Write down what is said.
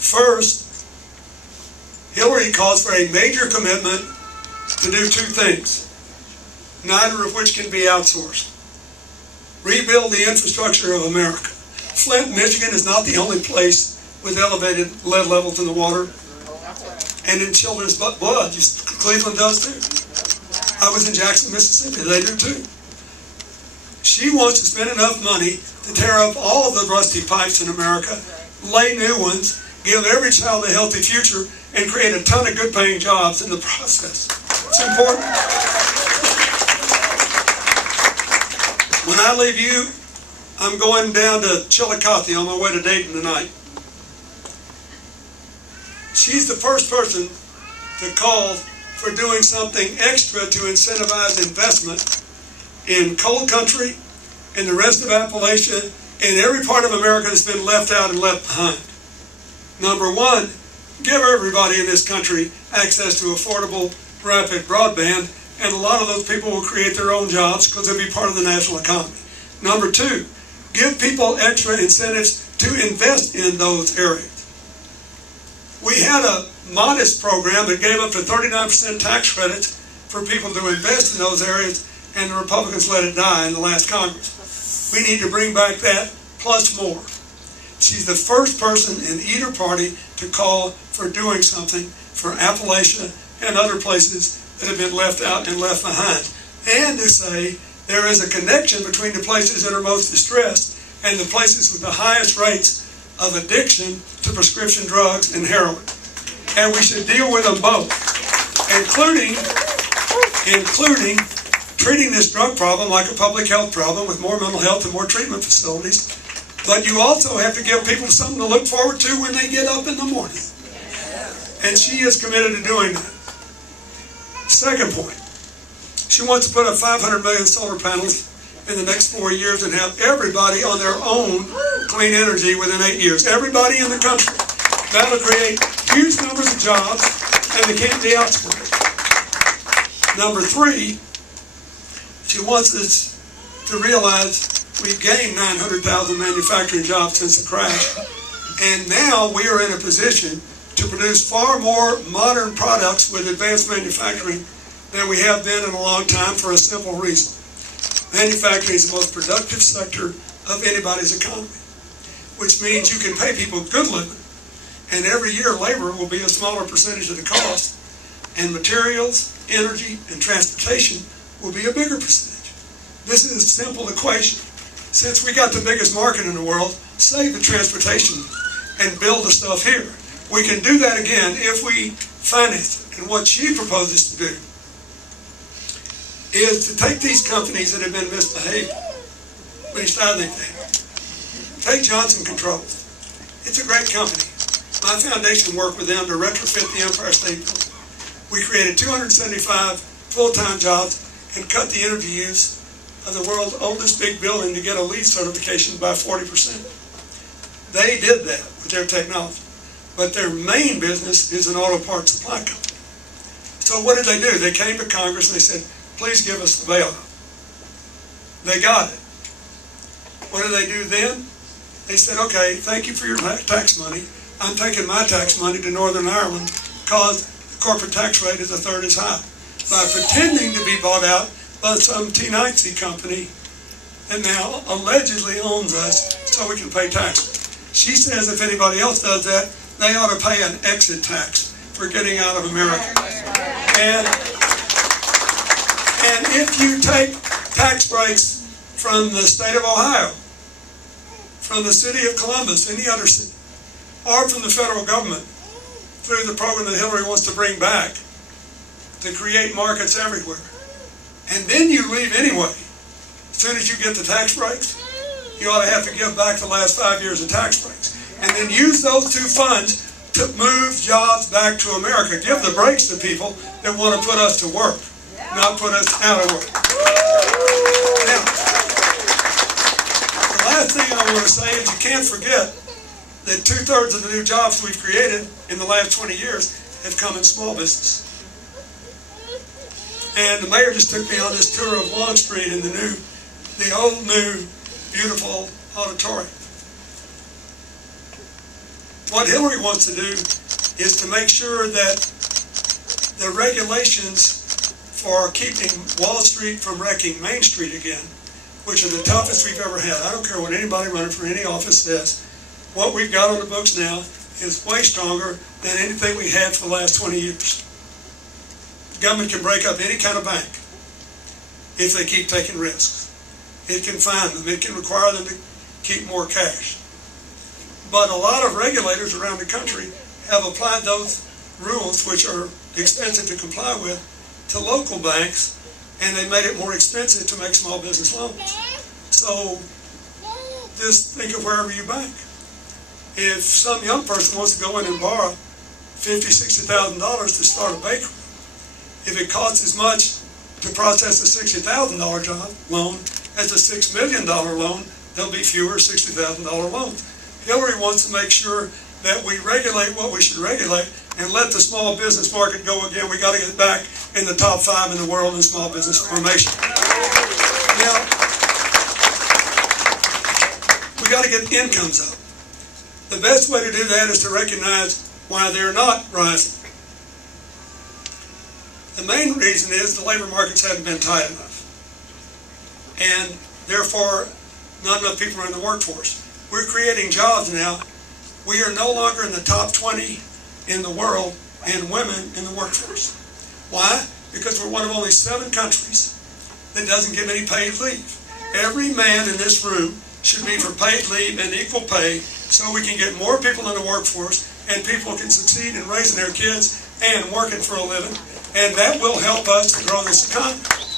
First, Hillary calls for a major commitment to do two things, neither of which can be outsourced. Rebuild the infrastructure of America. Flint, Michigan is not the only place with elevated lead levels in the water and in children's blood. Cleveland does too. I was in Jackson, Mississippi. They do too. She wants to spend enough money to tear up all the rusty pipes in America, lay new ones, give every child a healthy future, and create a ton of good-paying jobs in the process. It's important. When I leave you, I'm going down to Chillicothe on my way to Dayton tonight. She's the first person to call for doing something extra to incentivize investment in coal country, in the rest of Appalachia, in every part of America that's been left out and left behind. Number one, give everybody in this country access to affordable, rapid broadband, and a lot of those people will create their own jobs because they'll be part of the national economy. Number two, give people extra incentives to invest in those areas. We had a modest program that gave up to 39% tax credits for people to invest in those areas, and the Republicans let it die in the last Congress. We need to bring back that, plus more. She's the first person in either party to call for doing something for Appalachia and other places that have been left out and left behind. And to say there is a connection between the places that are most distressed and the places with the highest rates of addiction to prescription drugs and heroin. And we should deal with them both, including treating this drug problem like a public health problem with more mental health and more treatment facilities. But you also have to give people something to look forward to when they get up in the morning. And she is committed to doing that. Second point, she wants to put up 500 million solar panels in the next 4 years and have everybody on their own clean energy within 8 years. Everybody in the country. That'll create huge numbers of jobs, and they can't be outsourced. Number three, she wants us to realize we've gained 900,000 manufacturing jobs since the crash, and now we are in a position to produce far more modern products with advanced manufacturing than we have been in a long time for a simple reason. Manufacturing is the most productive sector of anybody's economy, which means you can pay people good living, and every year labor will be a smaller percentage of the cost, and materials, energy, and transportation will be a bigger percentage. This is a simple equation. Since we got the biggest market in the world, save the transportation and build the stuff here. We can do that again if we finance it. And what she proposes to do is to take these companies that have been misbehaving. Take Johnson Controls. It's a great company. My foundation worked with them to retrofit the Empire State Building. We created 275 full-time jobs and cut the energy use of the world's oldest big building to get a LEED certification by 40%. They did that with their technology. But their main business is an auto parts supply company. So what did they do? They came to Congress and they said, please give us the bailout. They got it. What did they do then? They said, okay, thank you for your tax money. I'm taking my tax money to Northern Ireland because the corporate tax rate is a third as high. By pretending to be bought out by some T-Nazi company that now allegedly owns us so we can pay taxes. She says if anybody else does that, they ought to pay an exit tax for getting out of America. And if you take tax breaks from the state of Ohio, from the city of Columbus, any other city, or from the federal government through the program that Hillary wants to bring back to create markets everywhere, and then you leave anyway, as soon as you get the tax breaks, you ought to have to give back the last 5 years of tax breaks. And then use those two funds to move jobs back to America. Give the breaks to people that want to put us to work, not put us out of work. Now, the last thing I want to say is you can't forget that 2/3 of the new jobs we've created in the last 20 years have come in small business. And the mayor just took me on this tour of Lawn Street in the old new, beautiful auditorium. what Hillary wants to do is to make sure that the regulations for keeping Wall Street from wrecking Main Street again, which are the toughest we've ever had. I don't care what anybody running for any office says. What we've got on the books now is way stronger than anything we had for the last 20 years. The government can break up any kind of bank if they keep taking risks. It can fine them. It can require them to keep more cash. But a lot of regulators around the country have applied those rules, which are expensive to comply with, to local banks, and they made it more expensive to make small business loans. So just think of wherever you bank. If some young person wants to go in and borrow $50,000, $60,000 to start a bakery, if it costs as much to process a $60,000 loan as a $6 million loan, there'll be fewer $60,000 loans. Hillary wants to make sure that we regulate what we should regulate and let the small business market go again. We got to get back in the top 5 in the world in small business formation. Now, we got to get incomes up. The best way to do that is to recognize why they're not rising. The main reason is the labor markets haven't been tight enough. And therefore, not enough people are in the workforce. We're creating jobs now. We are no longer in the top 20 in the world in women in the workforce. Why? Because we're one of only 7 countries that doesn't give any paid leave. Every man in this room should be for paid leave and equal pay so we can get more people in the workforce and people can succeed in raising their kids and working for a living. And that will help us to grow this economy.